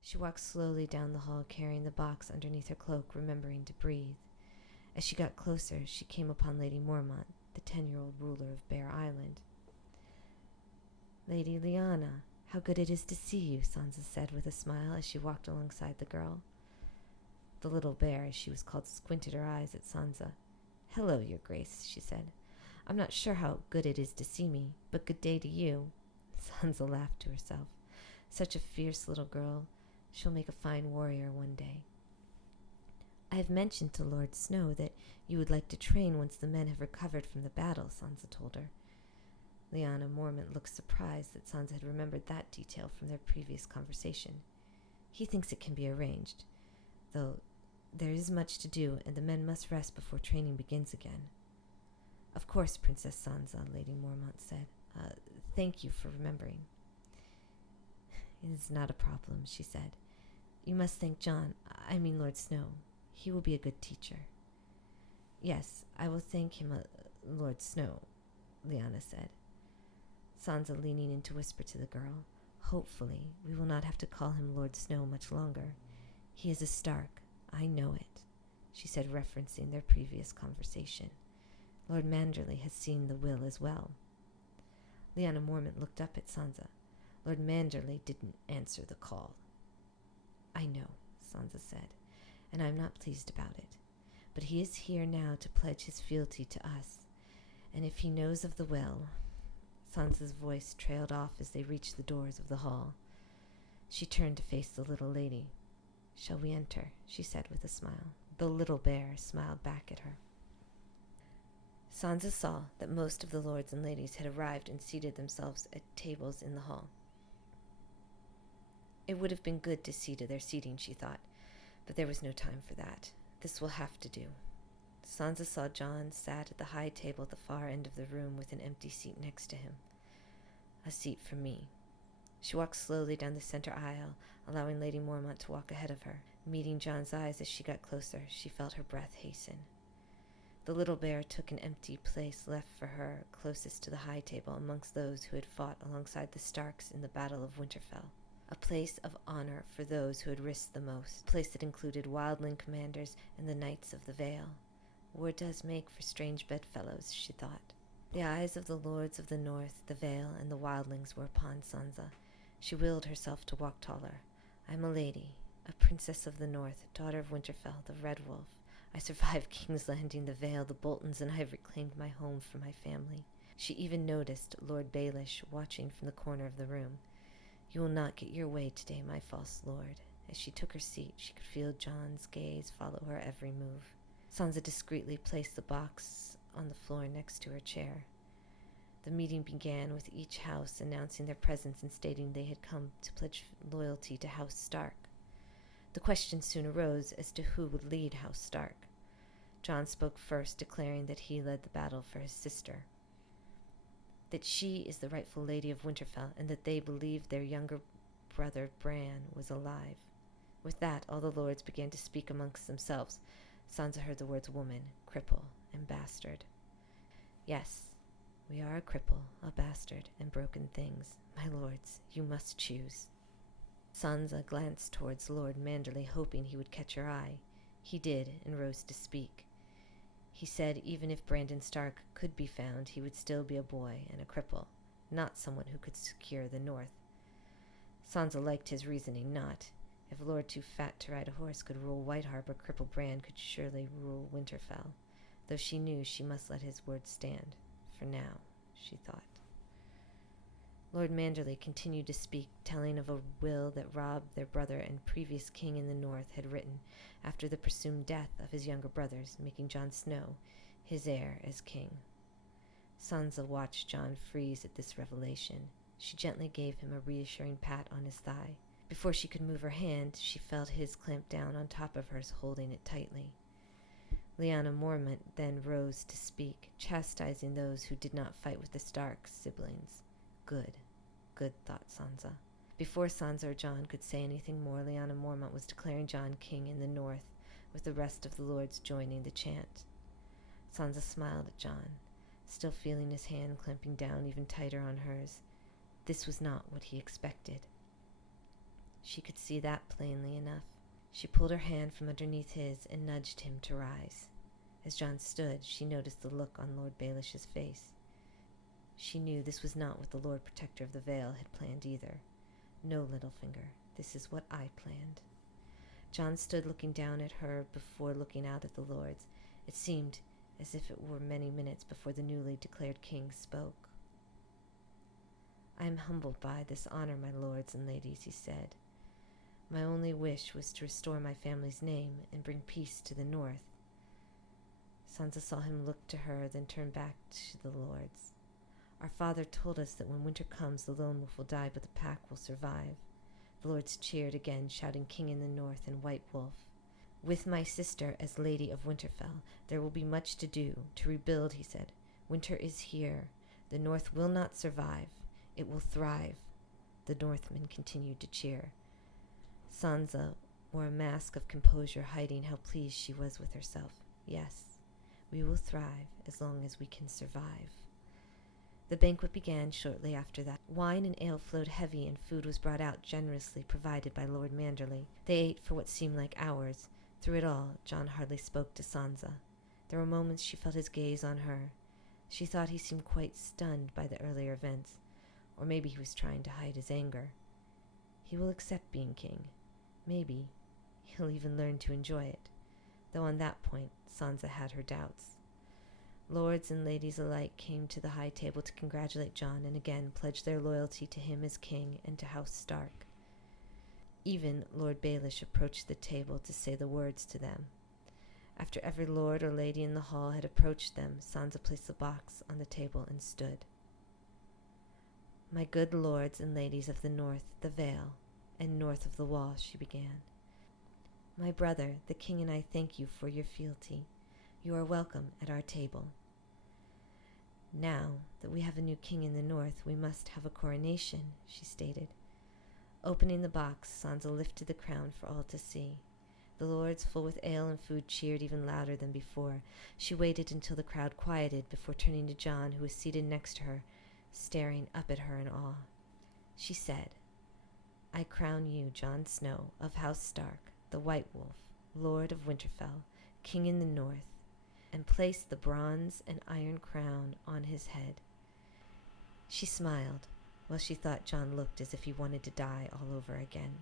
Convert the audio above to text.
She walked slowly down the hall, carrying the box underneath her cloak, remembering to breathe. As she got closer, she came upon Lady Mormont, the 10-year-old ruler of Bear Island. "Lady Lyanna, how good it is to see you," Sansa said with a smile as she walked alongside the girl. The little bear, as she was called, squinted her eyes at Sansa. "Hello, your grace," she said. "I'm not sure how good it is to see me, but good day to you." Sansa laughed to herself. Such a fierce little girl. She'll make a fine warrior one day. "I have mentioned to Lord Snow that you would like to train once the men have recovered from the battle," Sansa told her. Lyanna Mormont looked surprised that Sansa had remembered that detail from their previous conversation. "He thinks it can be arranged, though there is much to do, and the men must rest before training begins again." "Of course, Princess Sansa," Lady Mormont said. Thank you for remembering." "It is not a problem," she said. "You must thank Lord Snow. He will be a good teacher." "Yes, I will thank him, Lord Snow," Lyanna said. Sansa leaning in to whisper to the girl, "Hopefully we will not have to call him Lord Snow much longer. He is a Stark. I know it," she said, referencing their previous conversation. "Lord Manderley has seen the will as well." Lyanna Mormont looked up at Sansa. "Lord Manderley didn't answer the call." "I know," Sansa said, "and I am not pleased about it. But he is here now to pledge his fealty to us, and if he knows of the will—" Sansa's voice trailed off as they reached the doors of the hall. She turned to face the little lady. "Shall we enter?" she said with a smile. The little bear smiled back at her. Sansa saw that most of the lords and ladies had arrived and seated themselves at tables in the hall. It would have been good to see to their seating, she thought, but there was no time for that. This will have to do. Sansa saw Jon sat at the high table at the far end of the room with an empty seat next to him. "A seat for me." She walked slowly down the center aisle, allowing Lady Mormont to walk ahead of her. Meeting Jon's eyes as she got closer, she felt her breath hasten. The little bear took an empty place left for her closest to the high table amongst those who had fought alongside the Starks in the Battle of Winterfell. A place of honor for those who had risked the most, a place that included wildling commanders and the Knights of the Vale. War does make for strange bedfellows, she thought. The eyes of the lords of the North, the Vale, and the wildlings were upon Sansa. She willed herself to walk taller. "I am a lady, a princess of the North, daughter of Winterfell, the Red Wolf. I survived King's Landing, the Vale, the Boltons, and I have reclaimed my home for my family." She even noticed Lord Baelish watching from the corner of the room. "You will not get your way today, my false lord." As she took her seat, she could feel Jon's gaze follow her every move. Sansa discreetly placed the box on the floor next to her chair. The meeting began with each house announcing their presence and stating they had come to pledge loyalty to House Stark. The question soon arose as to who would lead House Stark. Jon spoke first, declaring that he led the battle for his sister, that she is the rightful lady of Winterfell, and that they believed their younger brother Bran was alive. With that, all the lords began to speak amongst themselves. Sansa heard the words woman, cripple, and bastard. "Yes, we are a cripple, a bastard, and broken things. My lords, you must choose." Sansa glanced towards Lord Manderley, hoping he would catch her eye. He did, and rose to speak. He said even if Brandon Stark could be found, he would still be a boy and a cripple, not someone who could secure the North. Sansa liked his reasoning not. If Lord Too Fat to Ride a Horse could rule White Harbor, cripple Bran could surely rule Winterfell, though she knew she must let his word stand. For now, she thought. Lord Manderley continued to speak, telling of a will that Robb, their brother and previous king in the North, had written after the presumed death of his younger brothers, making Jon Snow his heir as king. Sansa watched Jon freeze at this revelation. She gently gave him a reassuring pat on his thigh. Before she could move her hand, she felt his clamp down on top of hers, holding it tightly. Lyanna Mormont then rose to speak, chastising those who did not fight with the Stark siblings. Good, thought Sansa. Before Sansa or Jon could say anything more, Lyanna Mormont was declaring Jon king in the North, with the rest of the lords joining the chant. Sansa smiled at Jon, still feeling his hand clamping down even tighter on hers. This was not what he expected. She could see that plainly enough. She pulled her hand from underneath his and nudged him to rise. As Jon stood, she noticed the look on Lord Baelish's face. She knew this was not what the Lord Protector of the Vale had planned either. No, Littlefinger, this is what I planned. Jon stood looking down at her before looking out at the lords. It seemed as if it were many minutes before the newly declared king spoke. I am humbled by this honor, my lords and ladies, he said. My only wish was to restore my family's name and bring peace to the north. Sansa saw him look to her, then turn back to the lords. Our father told us that when winter comes, the lone wolf will die, but the pack will survive. The lords cheered again, shouting King in the North and White Wolf. With my sister as Lady of Winterfell, there will be much to do, to rebuild, he said. Winter is here. The North will not survive. It will thrive. The Northmen continued to cheer. Sansa wore a mask of composure, hiding how pleased she was with herself. Yes, we will thrive as long as we can survive. The banquet began shortly after that. Wine and ale flowed heavy, and food was brought out generously, provided by Lord Manderley. They ate for what seemed like hours. Through it all, Jon hardly spoke to Sansa. There were moments she felt his gaze on her. She thought he seemed quite stunned by the earlier events, or maybe he was trying to hide his anger. He will accept being king. Maybe he'll even learn to enjoy it, though on that point Sansa had her doubts. Lords and ladies alike came to the high table to congratulate Jon and again pledge their loyalty to him as king and to House Stark. Even Lord Baelish approached the table to say the words to them. After every lord or lady in the hall had approached them, Sansa placed the box on the table and stood. My good lords and ladies of the north, the Vale, and north of the wall, she began. My brother, the king, and I thank you for your fealty. You are welcome at our table. Now that we have a new king in the north, we must have a coronation, she stated. Opening the box, Sansa lifted the crown for all to see. The lords, full with ale and food, cheered even louder than before. She waited until the crowd quieted before turning to Jon, who was seated next to her, staring up at her in awe. She said, I crown you, Jon Snow, of House Stark, the White Wolf, Lord of Winterfell, King in the North, and placed the bronze and iron crown on his head. She smiled, while she thought Jon looked as if he wanted to die all over again.